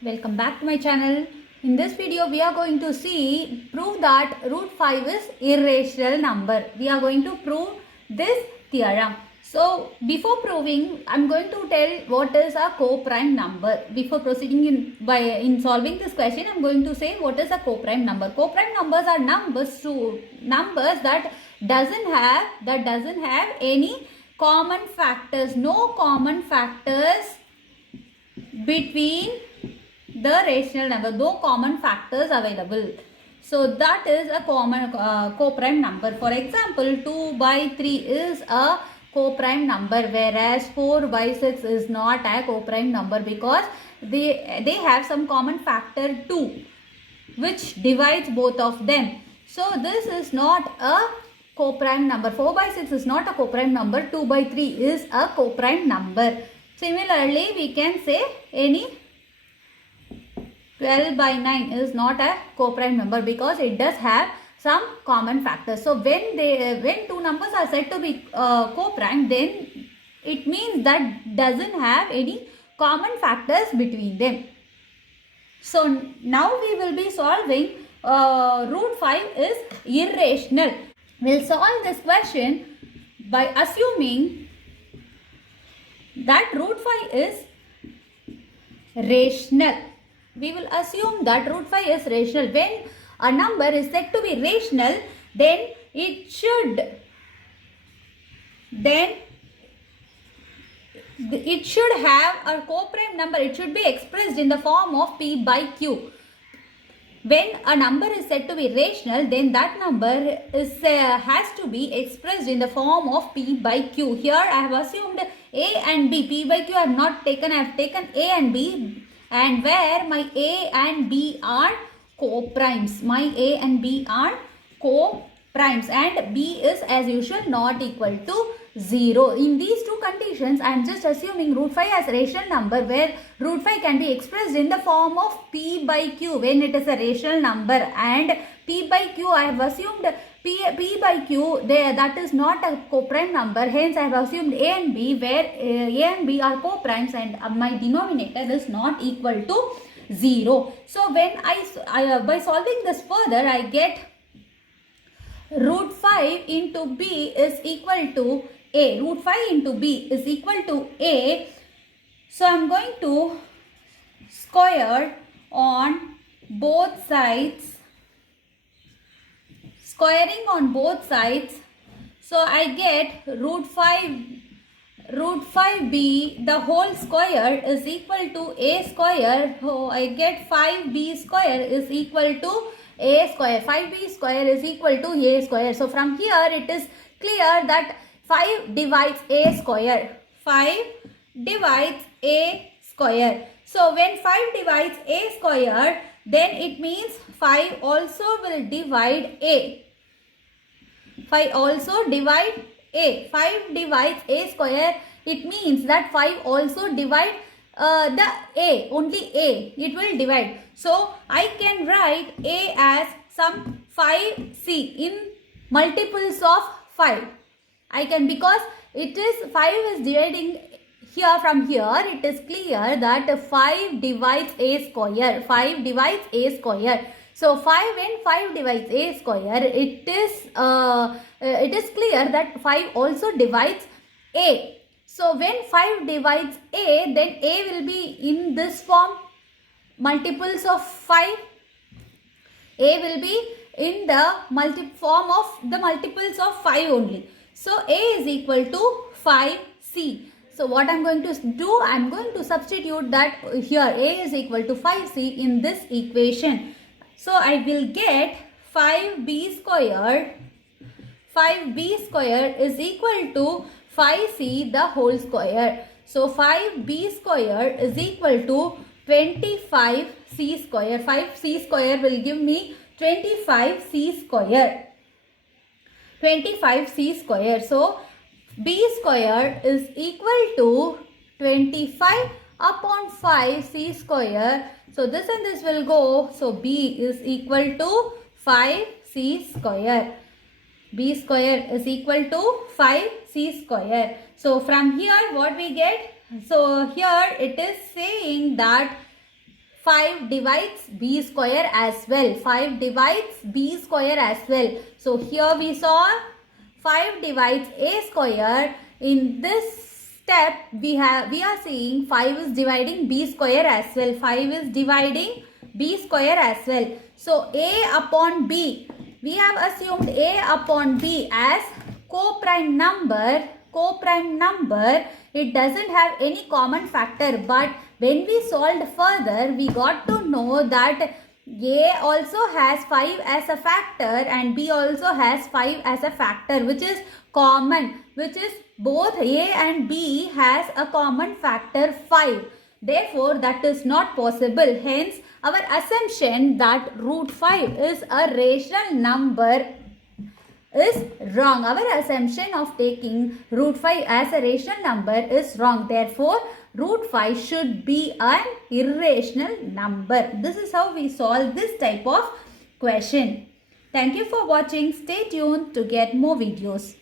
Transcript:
Welcome back to my channel. In this video we are going to see prove that root 5 is irrational number. We are going to prove this theorem. So before proving, I am going to tell what is a co-prime number. Before proceeding in solving this question, I am going to say what is a co-prime number. Co-prime numbers are numbers that doesn't have any common factors. No common factors between the rational number, no common factors available. So that is a common co-prime number. For example, 2 by 3 is a co-prime number, whereas 4 by 6 is not a co-prime number because they have some common factor 2 which divides both of them. So this is not a co-prime number. 4 by 6 is not a co-prime number. 2 by 3 is a co-prime number. Similarly, we can say any 12 by 9 is not a co-prime number because it does have some common factors. So when two numbers are said to be co-prime, then it means that doesn't have any common factors between them. So now we will be solving root 5 is irrational. We'll solve this question by assuming that root 5 is rational. We will assume that root 5 is rational. When a number is said to be rational, then it should have a co-prime number. It should be expressed in the form of P by Q. When a number is said to be rational, then that number is has to be expressed in the form of P by Q. Here I have assumed A and B. P by Q I have not taken. I have taken A and B, and where my A and B are co-primes. My A and B are co-primes, and B is as usual not equal to 0. In these two conditions, I am just assuming root 5 as rational number, where root 5 can be expressed in the form of P by Q when it is a rational number, and P by Q I have assumed P by Q that is not a co-prime number. Hence I have assumed A and B, where A and B are co-primes, and my denominator is not equal to 0. So when I by solving this further, I get root 5 into B is equal to A. Root 5 into B is equal to A. So I am going to square on both sides. Squaring on both sides. So I get root 5b the whole square is equal to A square. So I get 5b square is equal to A square. 5b square is equal to A square. So from here it is clear that 5 divides A square. 5 divides A square. So when 5 divides A square, then it means 5 also will divide A. 5 also divide A. 5 divides A square. It means that 5 also divide the A. Only A. It will divide. So I can write A as some 5C in multiples of 5. I can, because it is 5 is dividing here from here, it is clear that 5 divides A square. 5 divides A square. So 5, when 5 divides A square, it is clear that 5 also divides A. So when 5 divides A, then A will be in this form, multiples of 5. A will be in the form of the multiples of 5 only. So A is equal to 5C. So what I am going to do, I am going to substitute that here A is equal to 5C in this equation. So I will get 5b square. 5b square is equal to 5c the whole square. So 5b square is equal to 25c square. 5c square will give me 25c square. 25c square. So b square is equal to 25 upon 5c square. So this and this will go. So b is equal to 5c square. B square is equal to 5c square. So from here what we get? So here it is saying that 5 divides b square as well. 5 divides b square as well. So here we saw 5 divides a square. In this step we are seeing 5 is dividing b square as well. 5 is dividing b square as well. So a upon b, we have assumed a upon b as co-prime number. It doesn't have any common factor, but when we solved further, we got to know that a also has 5 as a factor and b also has 5 as a factor, which is common, which is both a and b has a common factor 5. Therefore, that is not possible. Hence, our assumption that root 5 is a rational number is wrong. Our assumption of taking root 5 as a rational number is wrong. Therefore, root 5 should be an irrational number. This is how we solve this type of question. Thank you for watching. Stay tuned to get more videos.